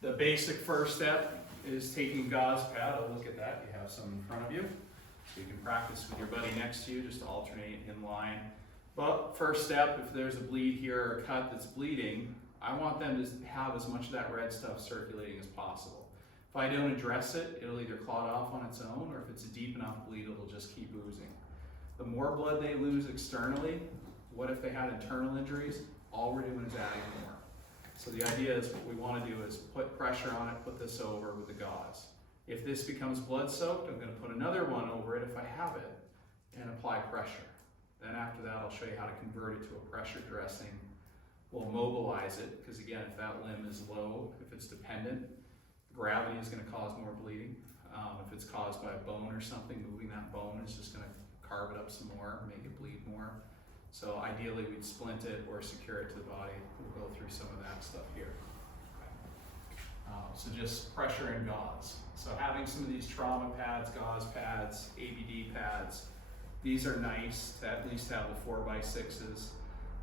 The basic first step is taking gauze pad. Oh, look at that, you have some in front of you. So you can practice with your buddy next to you, just alternate in line. But first step, if there's a bleed here or a cut that's bleeding, I want them to have as much of that red stuff circulating as possible. If I don't address it, it'll either clot off on its own, or if it's a deep enough bleed, it'll just keep oozing. The more blood they lose externally, what if they had internal injuries? All we're doing is adding more. So the idea is what we want to do is put pressure on it, put this over with the gauze. If this becomes blood soaked, I'm going to put another one over it if I have it and apply pressure. Then after that, I'll show you how to convert it to a pressure dressing. We'll mobilize it, because again, if that limb is low, if it's dependent, gravity is going to cause more bleeding. If it's caused by a bone or something, moving that bone is just going to carve it up some more, make it bleed more. So ideally we'd splint it or secure it to the body. We'll go through some of that stuff here. So just pressure and gauze. So having some of these trauma pads, gauze pads, ABD pads, these are nice to at least have the 4x6s.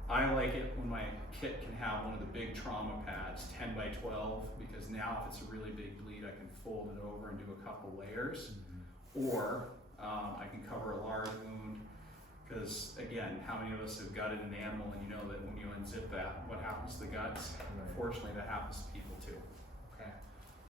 I like it when my kit can have one of the big trauma pads, 10x12, because now if it's a really big bleed, I can fold it over and do a couple layers. Or I can cover a large wound, because again, how many of us have gutted an animal and you know that when you unzip that, what happens to the guts? Unfortunately, that happens to people too.